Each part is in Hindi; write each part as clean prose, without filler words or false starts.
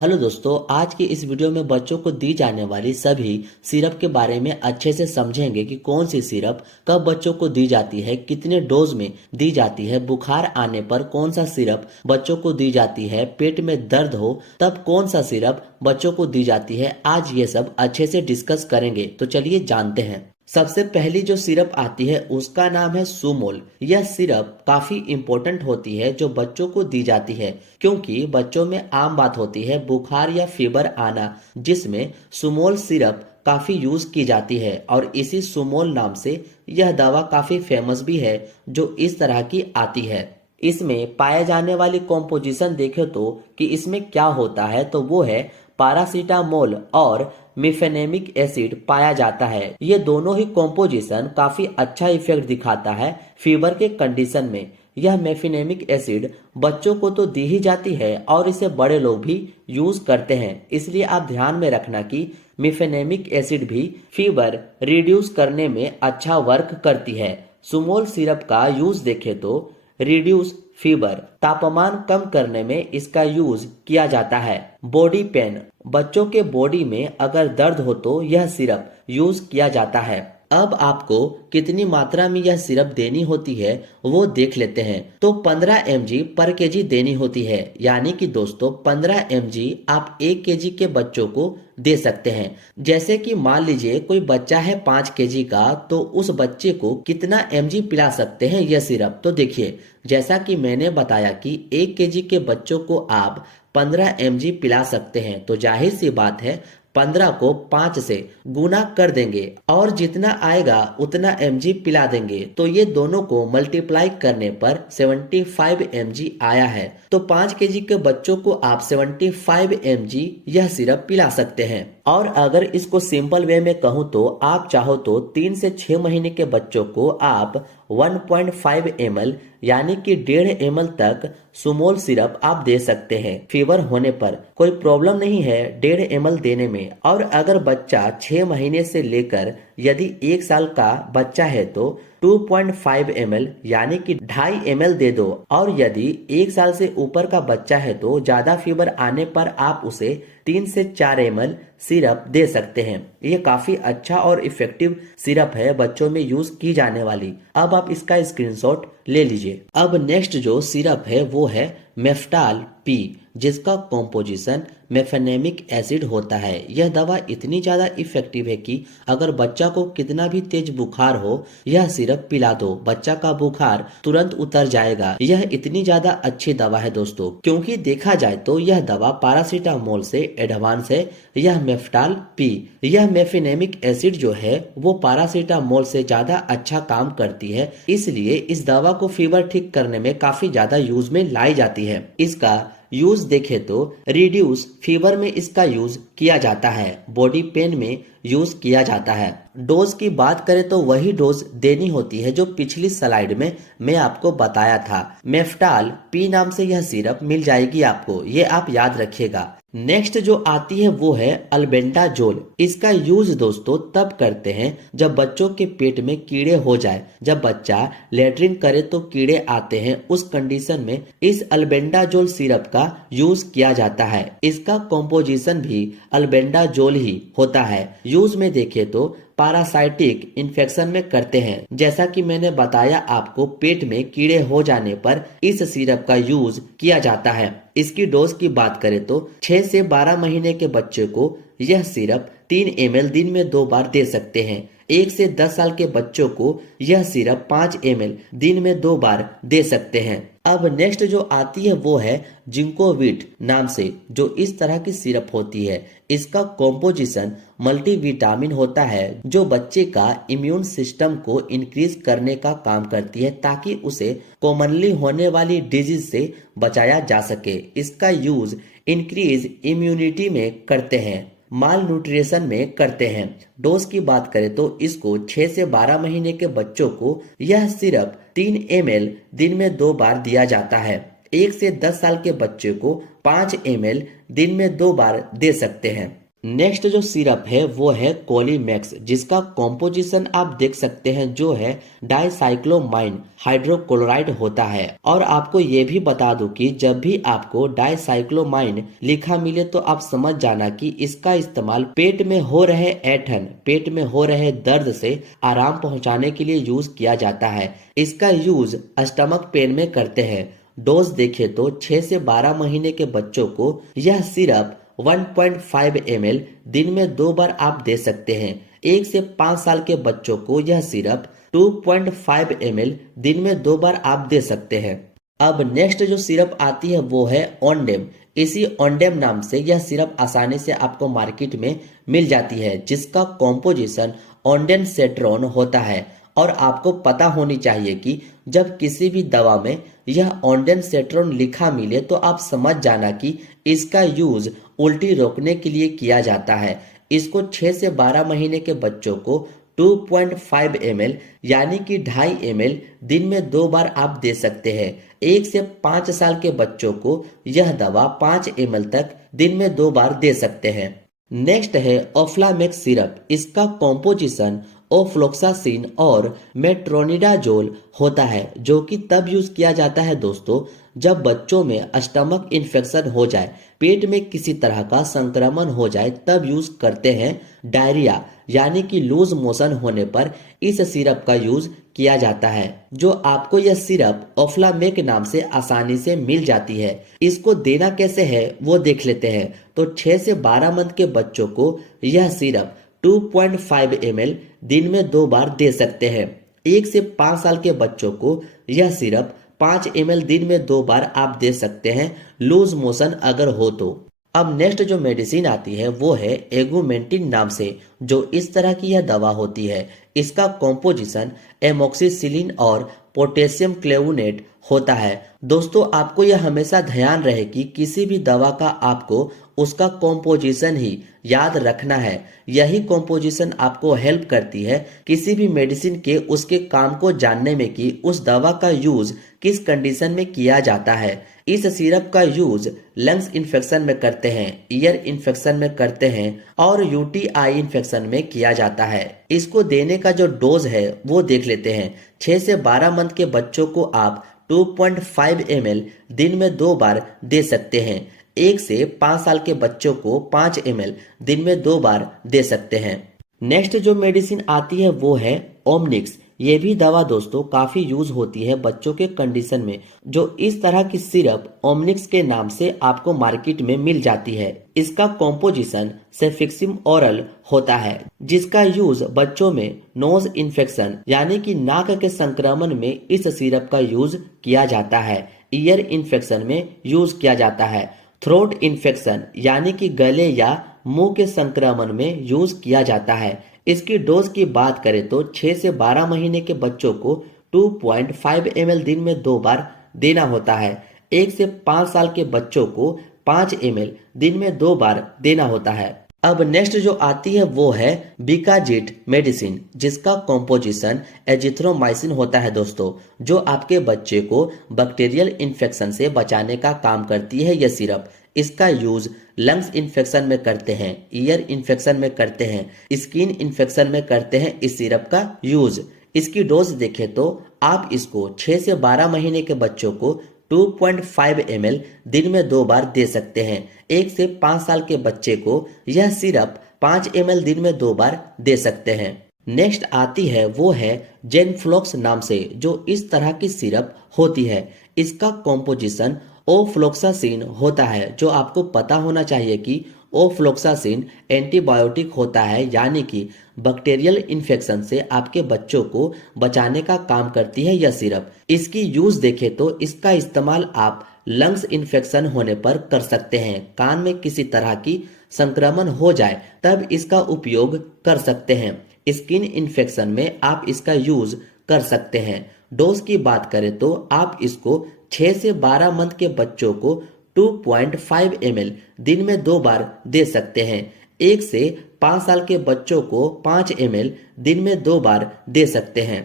हेलो दोस्तों, आज की इस वीडियो में बच्चों को दी जाने वाली सभी सिरप के बारे में अच्छे से समझेंगे कि कौन सी सिरप कब बच्चों को दी जाती है, कितने डोज में दी जाती है, बुखार आने पर कौन सा सिरप बच्चों को दी जाती है, पेट में दर्द हो तब कौन सा सिरप बच्चों को दी जाती है। आज ये सब अच्छे से डिस्कस करेंगे, तो चलिए जानते हैं। सबसे पहली जो सिरप आती है उसका नाम है सुमोल। यह सिरप काफी इम्पोर्टेंट होती है जो बच्चों को दी जाती है, क्योंकि बच्चों में आम बात होती है बुखार या फीवर आना, जिसमें सुमोल सिरप काफी यूज की जाती है और इसी सुमोल नाम से यह दवा काफी फेमस भी है जो इस तरह की आती है। इसमें पाए जाने वाली कॉम्पोजिशन देखें तो कि इसमें क्या होता है, तो वो है पारासीटामोल और मिफेनेमिक एसिड पाया जाता है। ये दोनों ही कॉम्पोजिशन काफी अच्छा इफेक्ट दिखाता है फीवर के कंडीशन में। यह मेफिनेमिक एसिड बच्चों को तो दी ही जाती है और इसे बड़े लोग भी यूज करते हैं, इसलिए आप ध्यान में रखना कि मिफेनेमिक एसिड भी फीवर रिड्यूस करने में अच्छा वर्क करती है। सुमोल सिरप का यूज देखें तो रिड्यूस फीवर, तापमान कम करने में इसका यूज किया जाता है। बॉडी पेन, बच्चों के बॉडी में अगर दर्द हो तो यह सिरप यूज किया जाता है। अब आपको कितनी मात्रा में यह सिरप देनी होती है वो देख लेते हैं। तो 15 mg पर केजी देनी होती है, यानी कि दोस्तों 15 mg आप 1 केजी के बच्चों को दे सकते हैं। जैसे कि मान लीजिए कोई बच्चा है 5 केजी का, तो उस बच्चे को कितना mg पिला सकते हैं यह सिरप। तो देखिए, जैसा कि मैंने बताया कि 1 केजी के बच्चों को आप 15 mg पिला सकते हैं, तो जाहिर सी बात है 15 को 5 से गुना कर देंगे और जितना आएगा उतना mg पिला देंगे। तो ये दोनों को मल्टीप्लाई करने पर 75 mg आया है। तो 5 केजी के बच्चों को आप 75 mg यह सिरप पिला सकते हैं। और अगर इसको सिंपल वे में कहूँ तो आप चाहो तो 3 से 6 महीने के बच्चों को आप 1.5 ml यानी कि 1.5 ml तक सुमोल सिरप आप दे सकते हैं। फीवर होने पर कोई प्रॉब्लम नहीं है 1.5 ml देने में। और अगर बच्चा 6 महीने से लेकर यदि 1 साल का बच्चा है तो 2.5 ml यानी कि 2.5 ml दे दो। और यदि 1 साल से ऊपर का बच्चा है तो ज्यादा फीवर आने पर आप उसे 3 से 4 ml सिरप दे सकते हैं। ये काफी अच्छा और इफेक्टिव सिरप है बच्चों में यूज की जाने वाली। अब आप इसका स्क्रीनशॉट ले लीजिए। अब नेक्स्ट जो सिरप है वो है मेफ्टाल पी, जिसका कॉम्पोजिशन मेफेनेमिक एसिड होता है। यह दवा इतनी ज्यादा इफेक्टिव है कि अगर बच्चा को कितना भी तेज बुखार हो यह सिरप पिला दो, बच्चा का बुखार तुरंत उतर जाएगा। यह इतनी ज्यादा अच्छी दवा है दोस्तों, क्योंकि देखा जाए तो यह दवा पारासीटामोल से एडवांस है। यह मेफ्टाल पी, यह मेफेनेमिक एसिड जो है वो पारासीटामोल से ज्यादा अच्छा काम करती है, इसलिए इस दवा को फीवर ठीक करने में काफी ज्यादा यूज में लाई जाती है। इसका यूज देखे तो रिड्यूस फीवर में इसका यूज किया जाता है, बॉडी पेन में यूज किया जाता है। डोज की बात करें तो वही डोज देनी होती है जो पिछली स्लाइड में मैं आपको बताया था। मेफ्टाल पी नाम से यह सिरप मिल जाएगी आपको, ये आप याद रखिएगा। नेक्स्ट जो आती है वो है अल्बेंडाजोल। इसका यूज दोस्तों तब करते हैं जब बच्चों के पेट में कीड़े हो जाए, जब बच्चा लेटरिन करे तो कीड़े आते हैं, उस कंडीशन में इस अल्बेंडाजोल सिरप का यूज किया जाता है। इसका कॉम्पोजिशन भी अल्बेंडाजोल ही होता है। यूज में देखे तो पैरासाइटिक इन्फेक्शन में करते हैं। जैसा कि मैंने बताया आपको, पेट में कीड़े हो जाने पर इस सिरप का यूज किया जाता है। इसकी डोज की बात करें तो 6 से 12 महीने के बच्चे को यह सिरप 3 ml दिन में 2 बार दे सकते हैं। 1 से 10 साल के बच्चों को यह सिरप 5 ml दिन में 2 बार दे सकते हैं। अब नेक्स्ट जो आती है वो है जिंकोविट नाम से, जो इस तरह की सिरप होती है। इसका कॉम्पोजिशन मल्टीविटामिन होता है जो बच्चे का इम्यून सिस्टम को इंक्रीज करने का काम करती है, ताकि उसे कॉमनली होने वाली डिजीज से बचाया जा सके। इसका यूज इंक्रीज इम्यूनिटी में करते हैं, माल न्यूट्रिशन में करते हैं। डोज की बात करें तो इसको 6 से 12 महीने के बच्चों को यह सिरप 3 ml दिन में 2 बार दिया जाता है। 1 से 10 साल के बच्चे को 5 ml दिन में 2 बार दे सकते हैं। नेक्स्ट जो सिरप है वो है कोलीमैक्स, जिसका कॉम्पोजिशन आप देख सकते हैं जो है डाइसाइक्लोमाइन हाइड्रोक्लोराइड होता है। और आपको ये भी बता दूं कि जब भी आपको डाइसाइक्लोमाइन लिखा मिले तो आप समझ जाना कि इसका इस्तेमाल पेट में हो रहे ऐंठन, पेट में हो रहे दर्द से आराम पहुंचाने के लिए यूज किया जाता है। इसका यूज स्टमक पेन में करते हैं। डोज देखे तो 6 से 12 महीने के बच्चों को यह सिरप 1.5 ml दिन में 2 बार आप दे सकते हैं। 1 से 5 साल के बच्चों को यह सिरप 2.5 ml दिन में 2 बार आप दे सकते हैं। अब नेक्स्ट जो सिरप आती है वो है ओंडेम। इसी ओंडेम नाम से यह सिरप आसानी से आपको मार्केट में मिल जाती है, जिसका कॉम्पोजिशन ओंडेनसेट्रॉन होता है। और आपको पता होनी चाहिए कि जब किसी भी दवा में यह ओंडेनसेट्रॉन लिखा मिले तो आप समझ जाना कि इसका यूज उल्टी रोकने के लिए किया जाता है। इसको 6 से 12 महीने के बच्चों को 2.5 ml यानी कि 2.5 ml दिन में 2 बार आप दे सकते हैं। 1 से 5 साल के बच्चों को यह दवा 5 ml तक दिन में 2 बार दे सकते हैं। नेक्स्ट है ओफ्लामेक्स सिरप। इसका कॉम्पोजिशन ओफ्लोक्सासिन और मेट्रोनिडाजोल होता है, जो कि तब यूज किया जाता है दोस्तों जब बच्चों में स्टमक इन्फेक्शन हो जाए, पेट में किसी तरह का संक्रमण हो जाए, तब यूज करते हैं। डायरिया यानी कि लूज मोशन होने पर इस सिरप का यूज किया जाता है, जो आपको यह सिरप ओफ्लामेक नाम से आसानी से मिल जाती है। इसको देना कैसे है वो देख लेते हैं। तो 6 से 12 मंथ के बच्चों को यह सिरप 2.5 ml दिन में 2 बार दे सकते हैं। 1 से 5 साल के बच्चों को यह सिरप 5 ml दिन में 2 बार आप दे सकते हैं, लूज मोशन अगर हो तो। अब नेक्स्ट जो मेडिसिन आती है वो है एगुमेंटिन नाम से, जो इस तरह की यह दवा होती है। इसका कॉम्पोजिशन एमोक्सिसिलिन और पोटेशियम क्लेवोनेट होता है। दोस्तों आपको यह हमेशा ध्यान रहे कि किसी भी दवा का आपको उसका कॉम्पोजिशन ही याद रखना है। यही कॉम्पोजिशन आपको हेल्प करती है किसी भी मेडिसिन के उसके काम को जानने में कि उस दवा का यूज किस कंडीशन में किया जाता है। इस सिरप का यूज लंग्स इन्फेक्शन में करते हैं, ईयर इन्फेक्शन में करते हैं और यूटीआई इन्फेक्शन में किया जाता है। इसको देने का जो डोज है वो देख लेते हैं। 6 से 12 मंथ के बच्चों को आप 2.5 ml दिन में 2 बार दे सकते हैं। 1 से 5 साल के बच्चों को 5 ml दिन में 2 बार दे सकते हैं। नेक्स्ट जो मेडिसिन आती है वो है ओमनिक्स। ये भी दवा दोस्तों काफी यूज होती है बच्चों के कंडीशन में, जो इस तरह की सिरप ओमनिक्स के नाम से आपको मार्केट में मिल जाती है। इसका कॉम्पोजिशन सेफिक्सिम ओरल होता है, जिसका यूज बच्चों में नोज इन्फेक्शन यानी कि नाक के संक्रमण में इस सिरप का यूज किया जाता है। ईयर इन्फेक्शन में यूज किया जाता है। थ्रोट इन्फेक्शन यानी कि गले या मुंह के संक्रमण में यूज किया जाता है। इसकी डोज की बात करें तो 6 से 12 महीने के बच्चों को 2.5 ml दिन में 2 बार देना होता है। 1 से 5 साल के बच्चों को 5 ml दिन में 2 बार देना होता है। अब नेक्स्ट जो आती है वो है बिकाजिट मेडिसिन, जिसका कॉम्पोजिशन एजिथ्रोमाइसिन होता है दोस्तों, जो आपके बच्चे को बैक्टीरियल इन्फेक्शन से बचाने का काम करती है। यह सिरप इसका यूज लंग्स इन्फेक्शन में करते हैं, ईयर इन्फेक्शन में करते हैं, स्किन इन्फेक्शन में करते हैं इस सिरप का यूज। इसकी डोज देखें तो आप इसको 6 से 12 महीने के बच्चों को 2.5 ml दिन में 2 बार दे सकते हैं। 1 से 5 साल के बच्चे को यह सिरप 5 ml दिन में 2 बार दे सकते हैं। नेक्स्ट आती है वो है जेनफ्लॉक्स नाम से, जो इस तरह की सिरप होती है। इसका कॉम्पोजिशन ओफ्लोक्सासिन होता है, जो आपको पता होना चाहिए कि ओफ्लोक्सासिन एंटीबायोटिक होता है, यानी कि बैक्टीरियल इन्फेक्शन से आपके बच्चों को बचाने का काम करती है यह सिरप। इसकी यूज देखें तो इसका इस्तेमाल आप लंग्स इन्फेक्शन होने पर कर सकते हैं। कान में किसी तरह की संक्रमण हो जाए तब इसका उपयोग कर सकते हैं। स्किन इन्फेक्शन में आप इसका यूज कर सकते हैं। डोज की बात करें तो आप इसको 6 से 12 मंथ के बच्चों को 2.5 ml दिन में 2 बार दे सकते हैं। 1 से 5 साल के बच्चों को 5 ml दिन में 2 बार दे सकते हैं।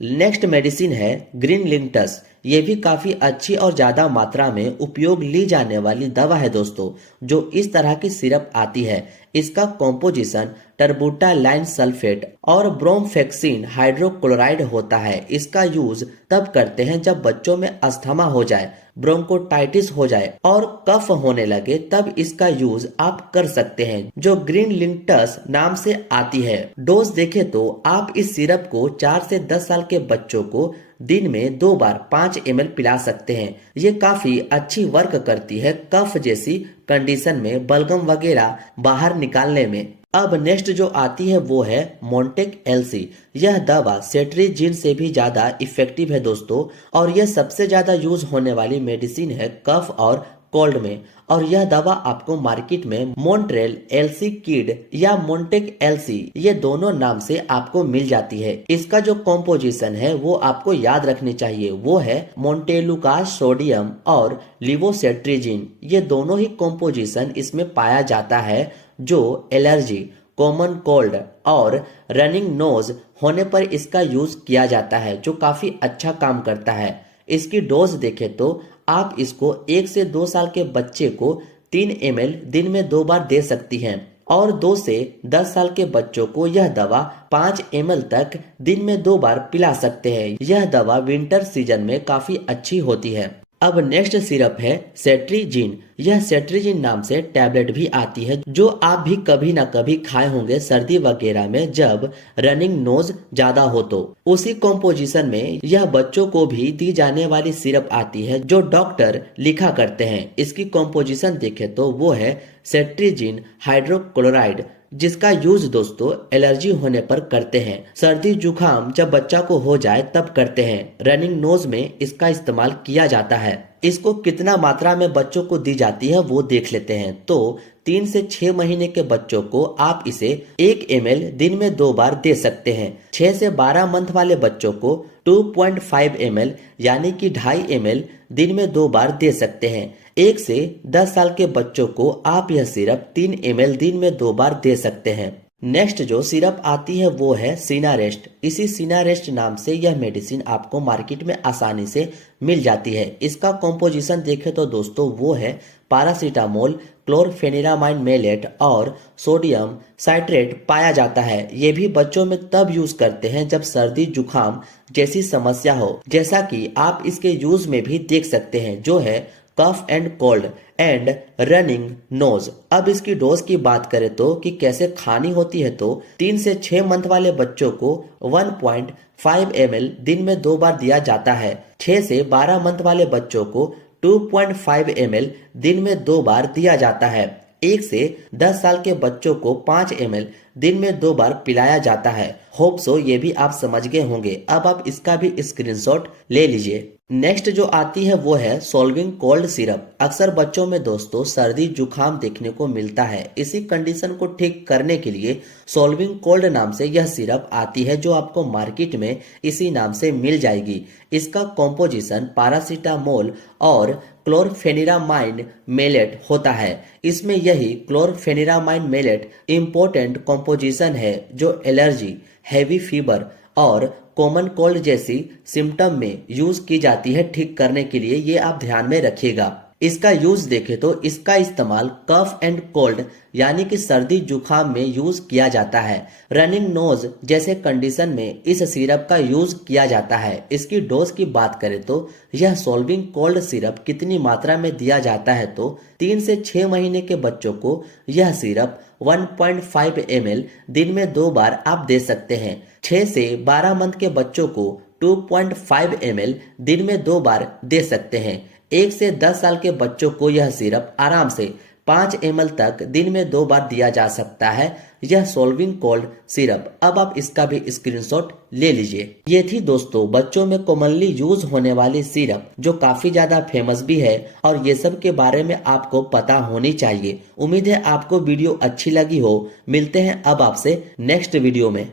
नेक्स्ट मेडिसिन है ग्रीनलिंटस। ये भी काफी अच्छी और ज्यादा मात्रा में उपयोग ली जाने वाली दवा है दोस्तों। जो इस तरह की सिरप आती है, इसका कॉम्पोजिशन टर्बुटालाइन सल्फेट और ब्रोमफेक्सिन हाइड्रोक्लोराइड होता है। इसका यूज तब करते हैं जब बच्चों में अस्थमा हो जाए, ब्रोंकोटाइटिस हो जाए और कफ होने लगे, तब इसका यूज आप कर सकते हैं, जो ग्रीन लिंटस नाम से आती है। डोज देखें तो आप इस सिरप को 4 से 10 साल के बच्चों को दिन में 2 बार 5 ml पिला सकते हैं। ये काफी अच्छी वर्क करती है कफ जैसी कंडीशन में, बलगम वगैरह बाहर निकालने में। अब नेक्स्ट जो आती है वो है मोंटेक एलसी। यह दवा सेट्रिजिन से भी ज्यादा इफेक्टिव है दोस्तों, और यह सबसे ज्यादा यूज होने वाली मेडिसिन है कफ और कोल्ड में। और यह दवा आपको मार्केट में मोन्ट्रेल एलसी किड या मोंटेक एलसी, ये दोनों नाम से आपको मिल जाती है। इसका जो कॉम्पोजिशन है वो आपको याद रखनी चाहिए, वो है मोन्टेलुकास सोडियम और लिवोसेट्रिजिन। ये दोनों ही कॉम्पोजिशन इसमें पाया जाता है, जो एलर्जी, कॉमन कोल्ड और रनिंग नोज होने पर इसका यूज किया जाता है, जो काफी अच्छा काम करता है। इसकी डोज देखें तो आप इसको 1 से 2 साल के बच्चे को 3 ml दिन में 2 बार दे सकती हैं, और 2 से 10 साल के बच्चों को यह दवा 5 ml तक दिन में 2 बार पिला सकते हैं। यह दवा विंटर सीजन में काफी अच्छी होती है। अब नेक्स्ट सिरप है सेट्रिजिन। यह सेट्रिजिन नाम से टैबलेट भी आती है, जो आप भी कभी ना कभी खाए होंगे सर्दी वगैरह में, जब रनिंग नोज ज्यादा हो तो। उसी कॉम्पोजिशन में यह बच्चों को भी दी जाने वाली सिरप आती है, जो डॉक्टर लिखा करते हैं। इसकी कॉम्पोजिशन देखे तो वो है सेट्रिजिन हाइड्रोक्लोराइड, जिसका यूज दोस्तों एलर्जी होने पर करते हैं। सर्दी जुकाम जब बच्चा को हो जाए तब करते हैं। रनिंग नोज में इसका इस्तेमाल किया जाता है। इसको कितना मात्रा में बच्चों को दी जाती है वो देख लेते हैं। तो 3 से 6 महीने के बच्चों को आप इसे 1 ml दिन में 2 बार दे सकते हैं। 6 से 12 मंथ वाले बच्चों को 2.5 ml यानी कि 2.5 ml दिन में 2 बार दे सकते हैं। 1 से 10 साल के बच्चों को आप यह सिरप 3 ml दिन में 2 बार दे सकते हैं। नेक्स्ट जो सिरप आती है वो है सिनारेस्ट। इसी सिनारेस्ट नाम से यह मेडिसिन आपको मार्केट में आसानी से मिल जाती है। इसका कॉम्पोजिशन देखें तो दोस्तों वो है पैरासीटामोल, क्लोरफेनिरामाइन मेलेट और सोडियम साइट्रेट पाया जाता है। ये भी बच्चों में तब यूज करते हैं जब सर्दी जुकाम जैसी समस्या हो, जैसा कि आप इसके यूज में भी देख सकते हैं, जो है cough and cold and running nose. अब इसकी डोज की बात करें तो कि कैसे खानी होती है, तो 3 से 6 मंथ वाले बच्चों को 1.5 ml दिन में 2 बार दिया जाता है। 6 से 12 मंथ वाले बच्चों को 2.5 ml दिन में 2 बार दिया जाता है। 1 से 10 साल के बच्चों को 5 ml दिन में 2 बार पिलाया जाता है। होप सो ये भी आप समझ गए होंगे। अब आप इसका भी स्क्रीनशॉट ले लीजिए। नेक्स्ट जो आती है वो है सॉल्विंग कोल्ड सिरप। अक्सर बच्चों में दोस्तों सर्दी जुकाम देखने को मिलता है। इसी कंडीशन को ठीक करने के लिए सॉल्विंग कोल्ड नाम से यह सिरप आती है, जो आपको मार्केट में इसी नाम से मिल जाएगी। इसका कॉम्पोजिशन पैरासीटामोल और क्लोरफेनिरामाइन मेलेट होता है। इसमें यही क्लोरफेनिरामाइन मेलेट इम्पोर्टेंट कॉम्पोजिशन है, जो एलर्जी, हैवी फीवर और कॉमन कोल्ड जैसी सिम्टम में यूज की जाती है ठीक करने के लिए। ये आप ध्यान में रखिएगा। इसका यूज देखें तो इसका इस्तेमाल कफ एंड कोल्ड यानी कि सर्दी जुकाम में यूज किया जाता है। रनिंग नोज जैसे कंडीशन में इस सिरप का यूज किया जाता है। इसकी डोज की बात करें तो यह सॉल्विंग कोल्ड सिरप कितनी मात्रा में दिया जाता है, तो 3 से 6 महीने के बच्चों को यह सिरप 1.5 ml दिन में 2 बार आप दे सकते हैं। 6 से 12 मंथ के बच्चों को 2.5 ml दिन में 2 बार दे सकते हैं। 1 से 10 साल के बच्चों को यह सिरप आराम से 5 ml तक दिन में 2 बार दिया जा सकता है। यह सॉल्विंग कोल्ड सिरप। अब आप इसका भी स्क्रीनशॉट ले लीजिए। ये थी दोस्तों बच्चों में कॉमनली यूज होने वाली सिरप, जो काफी ज्यादा फेमस भी है और ये सब के बारे में आपको पता होनी चाहिए। उम्मीद है आपको वीडियो अच्छी लगी हो। मिलते हैं अब आपसे नेक्स्ट वीडियो में।